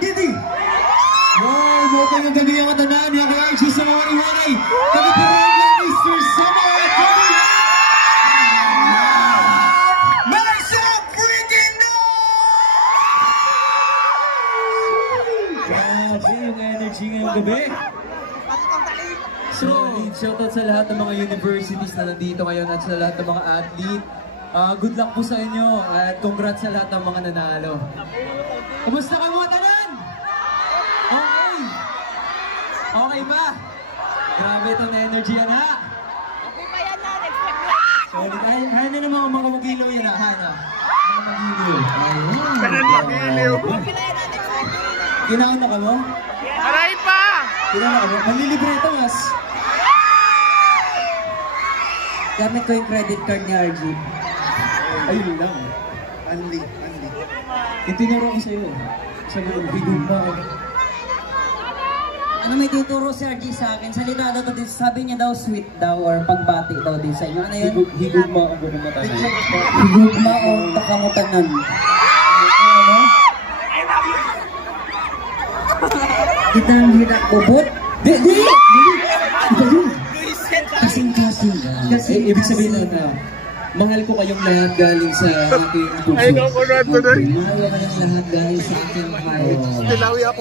Gidi! Wow, buto yung gabi ang matandaan niya kay RG sa mga iwanay. Kami po rin niya, Mr. Summer Kami! Make some freaking noise! Grabe yung energy ngayong gabi. So, shoutout sa lahat ng mga universities na nandito ngayon at sa lahat ng mga athlete. Good luck po sa inyo at congrats sa lahat ng mga nanalo. Kumusta ka mga tanan? Okay? Okay ba? Grabe itong energy yan ha? Okay pa yan na, expect lang. Solid. Kaya na naman mga magilaw yan ha, Hana? Mga magilaw. Magiliw. Okay na yan na, expect lang. Kinauna ka mo? Aray pa! Kinauna ka mo? Malilibre ito, mas. Gamit ko yung credit card ni RG. Ayun lang. Anli. Itinuro ko sa'yo. Sabi ko, bigong ba ako? Ano may tuturo si RG sa akin? Salita daw to din. Sabi niya daw sweet daw or pagbati daw din sa inyo. Ano yun? Higugma ang bumata na yun. Higugma o takamutanan. Ano? Kitang hinak bubot? Di! Kasing-kasing. Ibig sabihin na, mahal ko kayong lahat galing sa aking puso. Ay, no, kurado na. Mahal ko kayong lahat galing sa aking heart. Tilawi ako.